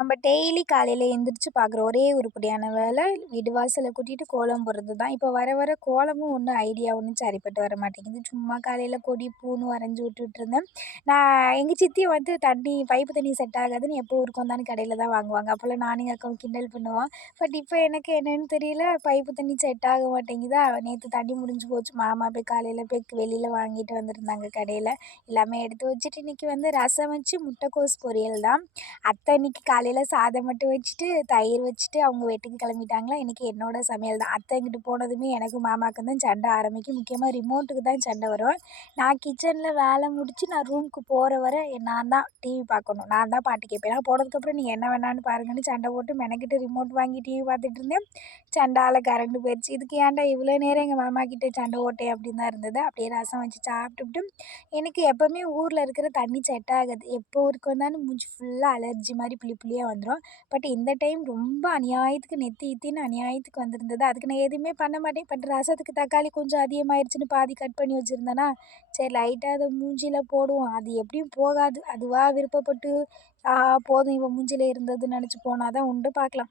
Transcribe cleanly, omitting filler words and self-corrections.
நம்ம டெய்லி காலையில எந்திரிச்சு பார்க்குற ஒரே உருப்படியான வேலை, வீடு வாசல கூட்டிட்டு கோலம் போடுறது தான். இப்போ வர வர கோலமும் ஒண்ணும் ஐடியா ஒண்ணும் சரிப்பட்டு வர மாட்டேங்குது. சும்மா காலையில கொடி, பூன்னு வரைஞ்சு விட்டுட்டுருந்தேன். நான் எங்க சித்தி வந்து பைப்பு தண்ணி செட் ஆகாதுன்னு எப்போ ஊருக்கு வந்தாலும் கடையில தான் வாங்குவாங்க. அப்போலாம் நானும் எங்க அக்காவும் கிண்டல் பண்ணுவோம். பட் இப்போ எனக்கு என்னன்னு தெரியல, பைப்பு தண்ணி செட் ஆக மாட்டேங்குதா. நேத்து தண்ணி முடிஞ்சு போச்சு. மாமா போய் காலையில போய் வெளியில வாங்கிட்டு வந்திருந்தாங்க கடையில. எல்லாமே எடுத்து வச்சுட்டு இன்னைக்கு வந்து ரசம் வச்சு முட்டைக்கோஸ் பொரியல் தான். அத்தை இன்னைக்கு காலையில சாதம் மட்டும் வச்சுட்டு, தயிர் வச்சுட்டு அவங்க வீட்டுக்கு கிளம்பிட்டாங்களா, இன்னைக்கு என்னோட சமையல் தான். அத்தை இங்கிட்டு போனதுமே எனக்கும் மாமாவுக்கும் தான் சண்டை ஆரம்பிக்கும். முக்கியமா ரிமோட்டுக்கு தான் சண்டை வரும். நான் கிச்சனில் வேலை முடிச்சு நான் ரூமுக்கு போகிற வரை நான் தான் டிவி பார்க்கணும். நான் தான் பாட்டு கேட்பேன். நான் போனதுக்கப்புறம் நீங்கள் என்ன வேணான்னு பாருங்கன்னு சண்டை போட்டு மெனக்கிட்டு ரிமோட் வாங்கி டிவி பார்த்துட்டு இருந்தேன். சண்டால கரண்ட் போயிடுச்சு. இதுக்கு ஏன்டா இவ்வளோ நேரம் எங்கள் மாமா கிட்ட சண்டை ஓட்டேன் அப்படின்னு தான் இருந்தது. அப்படியே ரசம் வச்சு சாப்பிட்டுட்டு எனக்கு எப்போவுமே ஊரில் இருக்கிற தண்ணி செட் ஆகாது. எப்போ ஊருக்கு வந்தாலும் மூஞ்சி ஃபுல்லாக அலர்ஜி மாதிரி புள்ளி புள்ளியாக வந்துடும். பட் இந்த டைம் ரொம்ப அநியாயத்துக்கு நெத்தி இத்தின்னு அநியாயத்துக்கு வந்திருந்தது. அதுக்கு நான் எதுவுமே பண்ண மாட்டேன். பட் ரசத்துக்கு தக்காளி கொஞ்சம் அதிகமாகிடுச்சின்னு பாதி கட் பண்ணி வச்சுருந்தேனா, சரி லைட்டாக அதை மூஞ்சியில் போடுவோம். அது எப்படியும் போகாது. அதுவாக விருப்பப்பட்டு போதும் இவன் மூஞ்சியில் இருந்ததுன்னு நினச்சி போனால் தான் உண்டு. பார்க்கலாம்.